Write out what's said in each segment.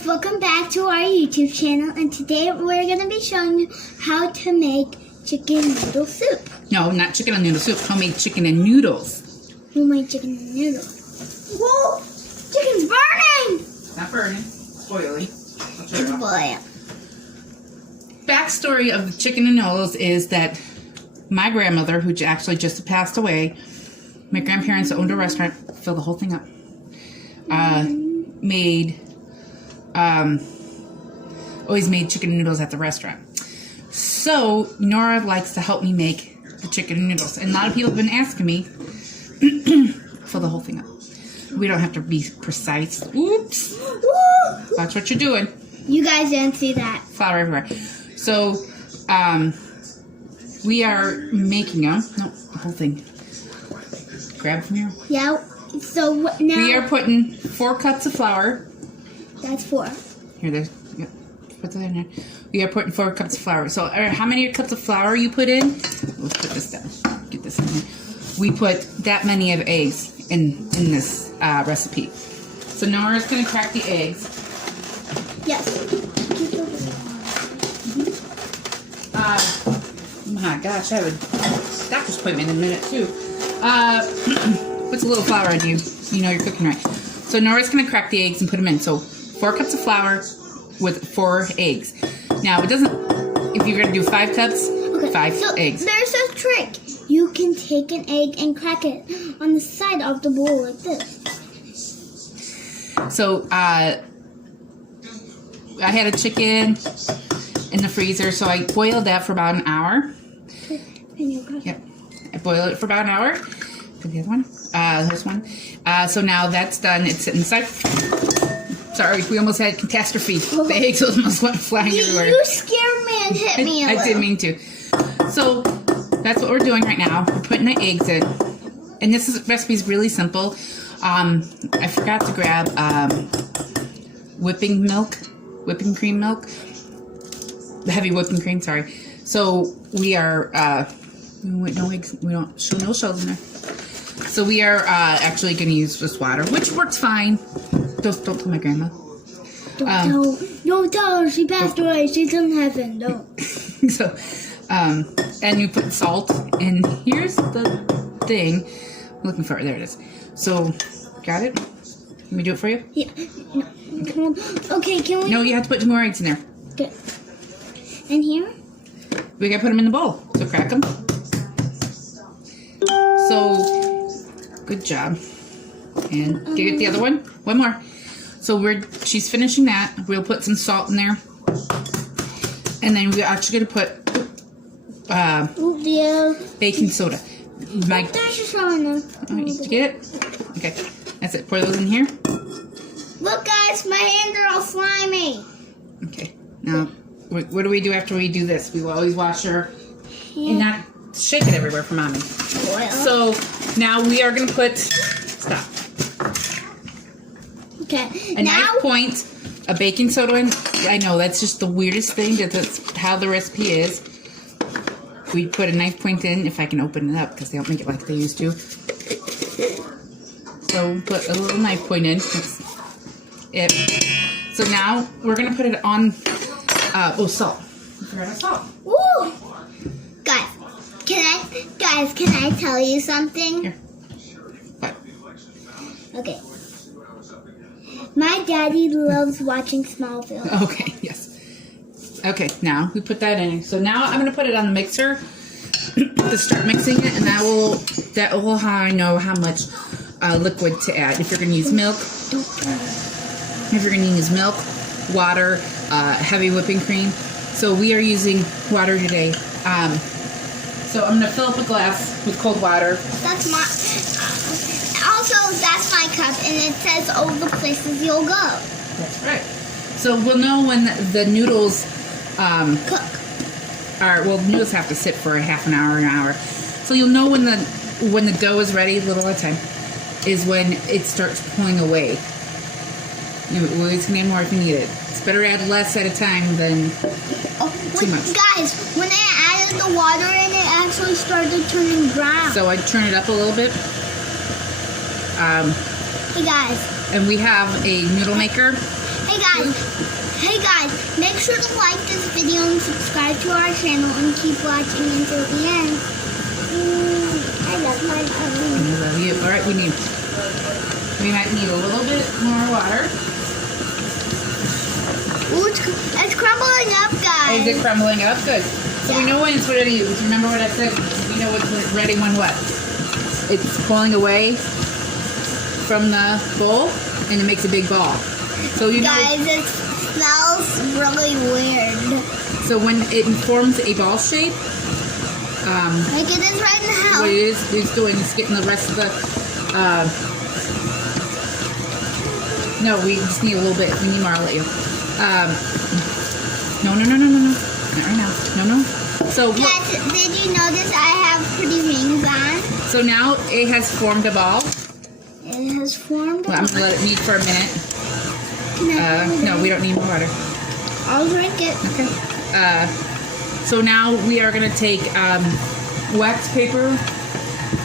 guys, welcome back to our YouTube channel, and today we're going to be showing you how to make chicken noodle soup. No, not chicken and noodle soup, homemade chicken and noodles. Homemade chicken and noodles. Whoa! Chicken's burning! It's not burning, it's boiling. It's boiling. Backstory of the chicken and noodles is that my grandmother, who actually just passed away, my grandparents owned a restaurant, filled the whole thing up, always made chicken noodles at the restaurant. So Nora likes to help me make the chicken noodles, and a lot of people have been asking me fill the whole thing up. We don't have to be precise. Oops! Watch what you're doing. You guys didn't see that. Flour everywhere. So we are making them. No, the whole thing. Grab from here. Yeah. So now we are putting 4 cups of flour. That's 4. Here, there's. Yep. Put that in there. We are putting 4 cups of flour. So, how many cups of flour you put in? Let's put this down. Get this in here. We put that many of eggs in this recipe. So Nora's gonna crack the eggs. Yes. My gosh, I have a doctor's appointment in a minute too. Puts a little flour on you. You know you're cooking right. So Nora's gonna crack the eggs and put them in. So 4 cups of flour with 4 eggs. Now it doesn't. If you're gonna do 5 cups, Okay, 5 so eggs. There's a trick. You can take an egg and crack it on the side of the bowl like this. So I had a chicken in the freezer, so I boiled that for about an hour. Yep, I boiled it for about an hour. Put the other one. This one. So now that's done. It's sitting inside. Sorry, we almost had catastrophe. The eggs almost went flying everywhere. You scared me and hit me a little. I didn't mean to. So that's what we're doing right now. We're putting the eggs in, and this recipe is really simple. I forgot to grab whipping cream milk, the heavy whipping cream. Sorry. So we are no eggs. We don't show no shells in there. So we are actually going to use just water, which works fine. Don't tell my grandma. Don't tell her. She passed away. She's in heaven. Don't. So, and you put salt, and here's the thing. I'm looking for it. There it is. So, got it? Let me do it for you? Yeah. No. Okay, can we? No, you have to put 2 more eggs in there. Okay. And here? We gotta put them in the bowl. So crack them. So, good job. And get the other one. One more. So she's finishing that. We'll put some salt in there. And then we're actually gonna put baking soda. There's your straw in there. Did you get it? Okay. That's it. Pour those in here. Look, guys, my hands are all slimy. Okay. Now, what do we do after we do this? We will always wash our and not shake it everywhere for mommy. So now we are gonna put stop. Okay. A knife point, a baking soda in. I know that's just the weirdest thing. That's how the recipe is. We put a knife point in, if I can open it up, because they don't make it like they used to. So put a little knife point in. That's it. So now we're gonna put it on. Salt. I forgot our salt. Woo! Guys, can I tell you something? Here. What? Okay. My daddy loves watching Smallville. Okay. Yes. Okay. Now we put that in. So now I'm gonna put it on the mixer to start mixing it, and that will how I know how much liquid to add. If you're gonna use milk, water, heavy whipping cream. So we are using water today. So I'm gonna fill up a glass with cold water. That's my. Also, that's my cup, and it says all the places you'll go. That's right. So we'll know when the noodles Cook. Noodles have to sit for a half an hour. So you'll know when the dough is ready, a little at a time, is when it starts pulling away. You always can add more if you need it. It's better to add less at a time than too much. Guys, when I added the water in, it actually started turning brown. So I turn it up a little bit. Hey guys. And we have a noodle maker. Hey guys, make sure to like this video and subscribe to our channel and keep watching until the end. I love my oven. I love you. All right, we might need a little bit more water. Ooh, it's crumbling up, guys. Is it crumbling up? Good. So we know when it's ready. Remember what I said? We know it's ready when what? It's pulling away from the bowl and it makes a big ball. So you know. Guys, it smells really weird. So when it forms a ball shape, like it is right now. what it is doing is getting the rest of the. No, we just need a little bit. We need more. I'll let you. No. Not right now. No. So Guys, did you notice I have pretty rings on? So now it has formed a ball. It has formed a Well, I'm gonna let it knead for a minute. No, we don't need more water. I'll drink it. Okay. So now we are gonna take wax paper,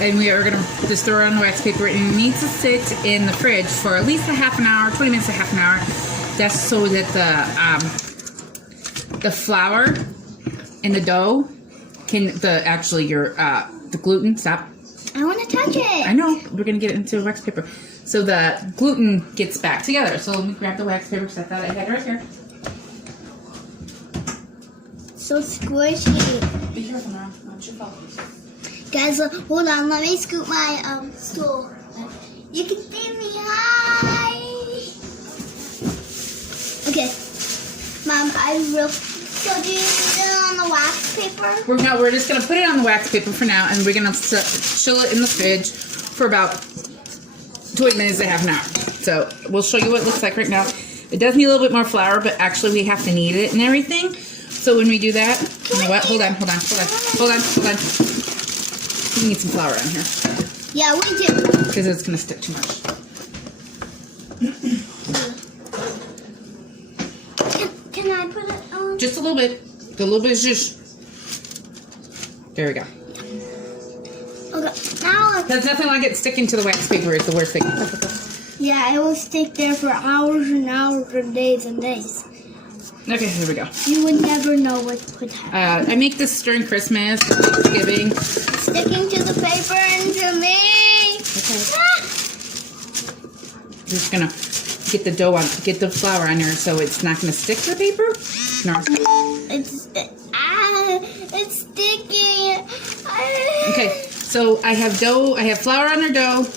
and we are gonna just throw it on the wax paper, and it needs to sit in the fridge for at least a half an hour, 20 minutes to half an hour. That's so that the flour and the dough can the gluten stop. I want to touch it. I know. We're gonna get it into wax paper, so the gluten gets back together. So let me grab the wax paper because I thought I had it right here. So squishy. Be careful now. Not your fault. Guys, hold on. Let me scoop my stool. You can see me. Hi. Okay. Mom, so do you put it on the wax paper? We're just gonna put it on the wax paper for now, and we're gonna chill it in the fridge for about 20 minutes to half an hour. So we'll show you what it looks like right now. It does need a little bit more flour, but actually we have to knead it and everything. So when we do that, you know what? Hold on. We need some flour on here. Yeah, we do. Because it's gonna stick too much. Can I put it on? Just a little bit. A little bit is just. There we go. Okay. Now. There's nothing like it sticking to the wax paper. It's the worst thing. Yeah, it will stick there for hours and hours and days and days. Okay, here we go. You would never know what would happen. I make this during Christmas, Thanksgiving. Sticking to the paper and to me. Okay. Just gonna get the dough on, get the flour on here so it's not gonna stick to the paper. No. It's sticking. Okay, so I have dough. I have flour on our dough,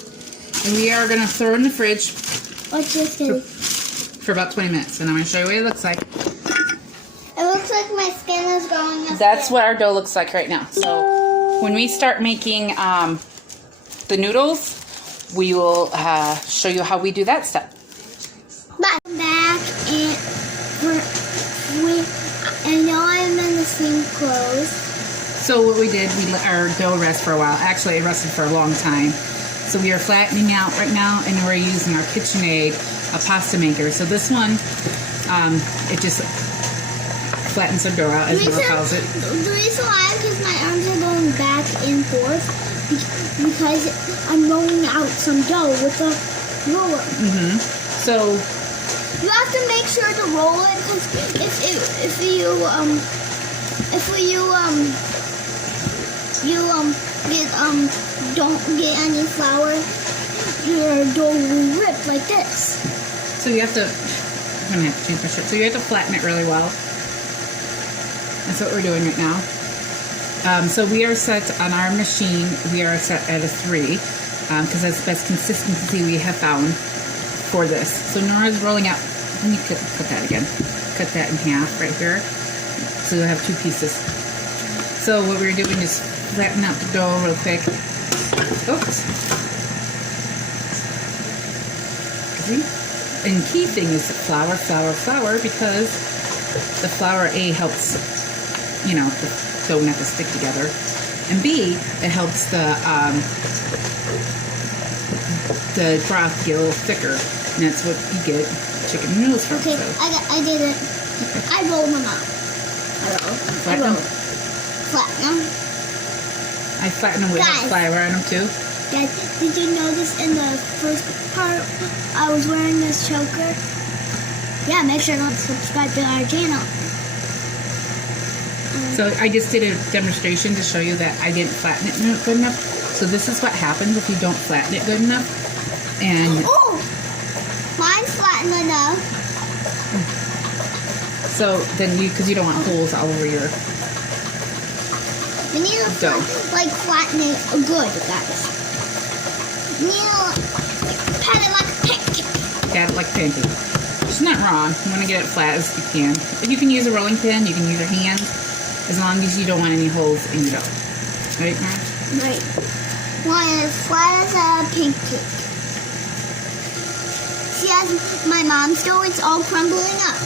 and we are gonna throw it in the fridge What's this thing? for about 20 minutes, and I'm gonna show you what it looks like. It looks like my skin is going. That's what our dough looks like right now. So when we start making the noodles, we will show you how we do that step. Back and I know I'm in the same clothes. So what we did, we let our dough rest for a while. Actually, it rested for a long time. So we are flattening out right now, and we're using our KitchenAid, a pasta maker. So this one, it just flattens the dough out, as Mama calls it. The reason why is because my arms are going back and forth because I'm rolling out some dough with a roller. So you have to make sure to roll it because if you don't get any flour, your dough will rip like this. So you have to. I'm gonna have to change my shirt. So you have to flatten it really well. That's what we're doing right now. So we are set on our machine. We are set at a 3 because that's the best consistency we have found for this. So Nora's rolling out. Let me cut that again. Cut that in half right here. So you'll have 2 pieces. So what we're doing is flatten out the dough real quick. Oops. See? And key thing is flour, because the flour A helps, the dough not to stick together, and B, it helps the broth get a little thicker, and that's what you get chicken noodles from. Okay, so. I did it. Okay. I rolled them out. Flatten them? Flatten them. I flatten them with flour on them too. Guys, did you notice in the first part I was wearing this choker? Yeah, make sure to subscribe to our channel. So I just did a demonstration to show you that I didn't flatten it good enough. So this is what happens if you don't flatten it good enough. And oh, mine's flattened enough. so then because you don't want holes all over your We need to flatten it good, guys. We need to pat it like a pancake. pat it like a pancake. It's not wrong. You want to get it flat as you can. If you can use a rolling pin, you can use your hands, as long as you don't want any holes in your dough. Right, Mara? Right. Want it as flat as a pancake. See, as my mom's dough, it's all crumbling up.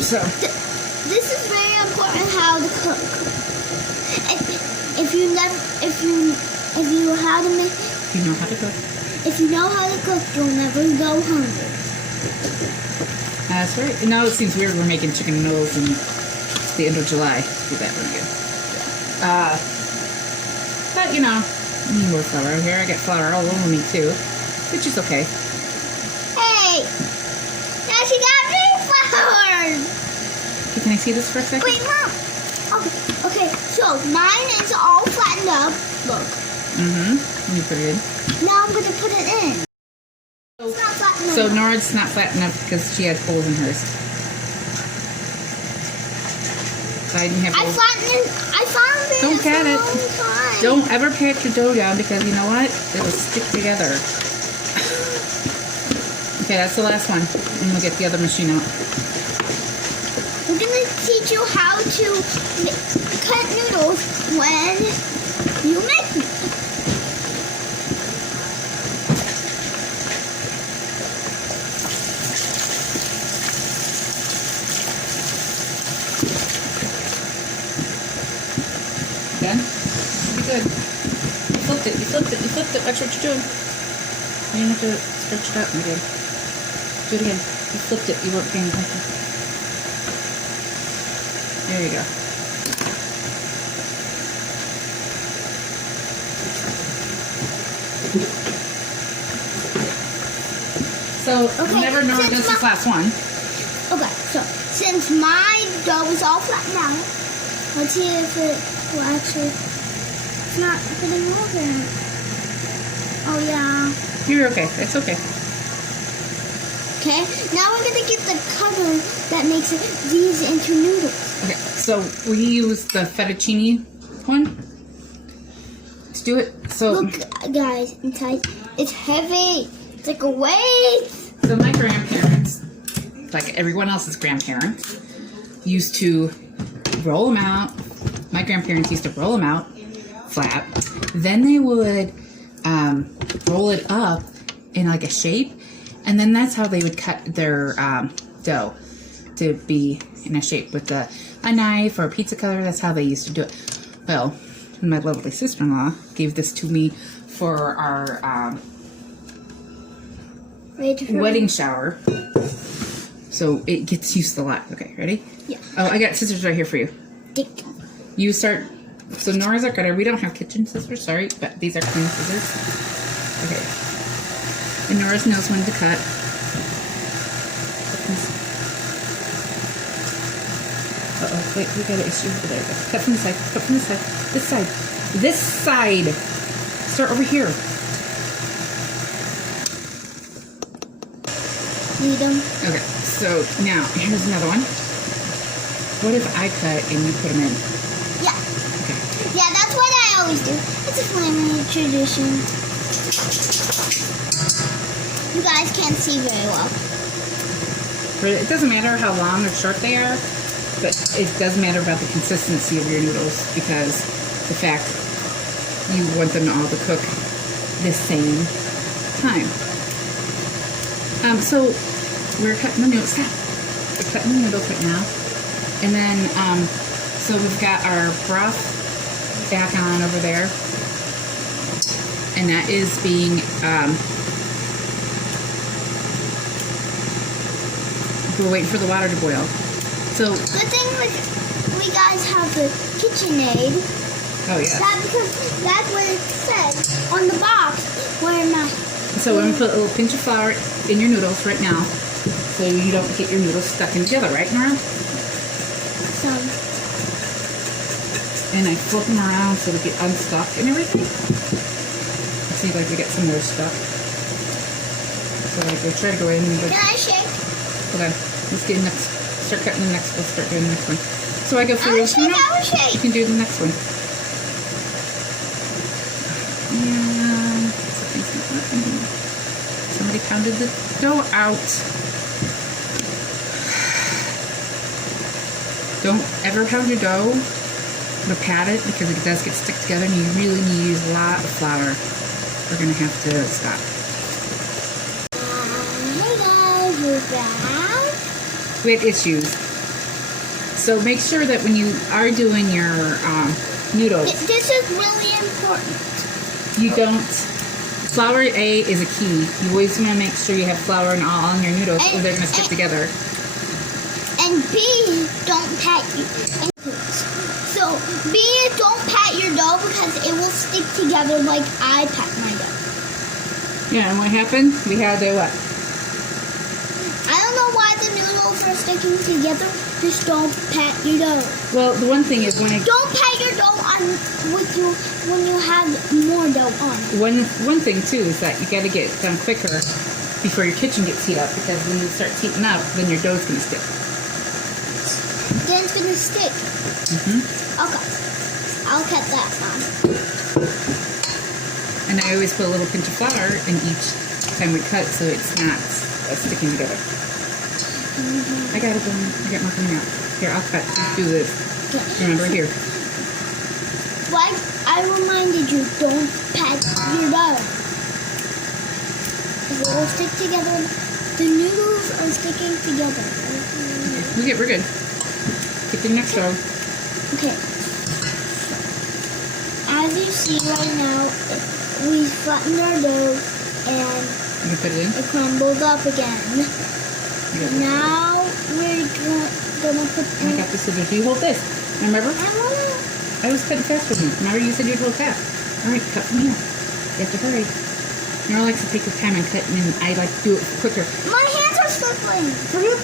So This is very important how to cook. If you know how to make, you know how to cook. if you know how to cook, you'll never go hungry. That's right. Now it seems weird we're making chicken noodles in the end of July. Do that one again. But you know, I need more flour here. I got flour all over me too, which is okay. Hey, now she got me flowers. Okay, can I see this for a second? Wait, Mom. Okay. So mine is all flattened up. Look. Let me put it in. Now I'm gonna put it in. It's not flattened So enough. Nora's not flat enough because she has holes in hers. So I didn't have holes. I found it. Don't pat it. A long time. Don't ever pat your dough down because you know what? It'll stick together. Okay, that's the last one. And we'll get the other machine out. We're gonna teach you how to cut noodles when you make them. Done? Be good. You flipped it. You flipped it. You flipped it. Watch what you're doing. You didn't have to stretch it out. You did. Do it again. You flipped it. You weren't paying attention. There you go. So, whenever Nora does this last one. Okay, so since my dough is all flattened out, let's see if it will actually. It's not putting over. Oh yeah. You're okay. It's okay. Okay, now we're gonna get the cover that makes these into noodles. Okay, so we use the fettuccine one. Let's do it. So, Look, guys, inside it's heavy. It's like a weight. so my grandparents, like everyone else's grandparents, used to roll them out. My grandparents used to roll them out flat. Then they would roll it up in like a shape. And then that's how they would cut their dough to be in a shape with a knife or a pizza cutter. That's how they used to do it. Well, my lovely sister-in-law gave this to me for our wedding shower. So it gets used a lot. Okay, ready? Yeah. Oh, I got scissors right here for you. Dick. You start. So Nora's our cutter. We don't have kitchen scissors, sorry, but these are clean scissors. Okay. And Nora's knows when to cut. Uh-oh, wait, we got an issue over there. Cut from the side, cut from the side. This side. This side. Start over here. Need them. Okay, so now, here's another one. What if I cut and you put them in? Yeah. Okay. Yeah, that's what I always do. It's a family tradition. You guys can't see very well. But it doesn't matter how long or short they are, but it does matter about the consistency of your noodles because the fact you want them all to cook the same time. So we're cutting the noodles. Stop. We're cutting the noodles right now. And then, so we've got our broth back on over there. And that is being, we're waiting for the water to boil. So, Good thing we guys have the KitchenAid. oh yeah. Because that's what it says on the box. Where am I? So we're gonna put a little pinch of flour in your noodles right now, so you don't get your noodles stuck in together, right, Nora? Some. And I flip them around so they get unstuck and everything. See, like we get some of those stuck. So like we try to go in and like, Can I shake? okay, let's do the next. Start cutting the next. Let's start doing the next one. So I go through. I will shake. You can do the next one. And something's not working. Somebody pounded the dough out. Don't ever pound your dough, but pat it because it does get stuck together, and you really need to use a lot of flour. We're gonna have to stop. Hey guys, we're back. We had issues. So make sure that when you are doing your noodles, This is really important. you don't. Flour A is a key. You always want to make sure you have flour and all on your noodles, or they're gonna stick together. And B, don't pat you. So B, don't pat your dough because it will stick together like I pat my dough. Yeah, and what happened? We had the what? I don't know why the noodles are sticking together. Just don't pat your dough. Well, the one thing is when I Don't pat your dough on with you when you have more dough on. one thing too is that you got to get it done quicker before your kitchen gets heat up, because when it starts heating up, then your dough's gonna stick. Then it's gonna stick. Okay, I'll cut that on. And I always put a little pinch of flour in each time we cut, so it's not sticking together. I got it going. I got my thing out. Here, I'll cut. Just do this. Okay. Remember here. Like I reminded you, don't pat your dough. It will stick together. The noodles are sticking together. We're good. Get the next dough. Okay. As you see right now, we flattened our dough and You can put it in. it crumbled up again. Now we're gonna put I got the scissors. You hold this. Remember? I was cutting fast with you. Remember you said you'd hold fast. All right, cut from here. You have to hurry. Nora likes to take her time and cut, and I like to do it quicker. My hands are slipping. For real?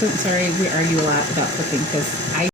Don't, sorry, we argue a lot about cooking because I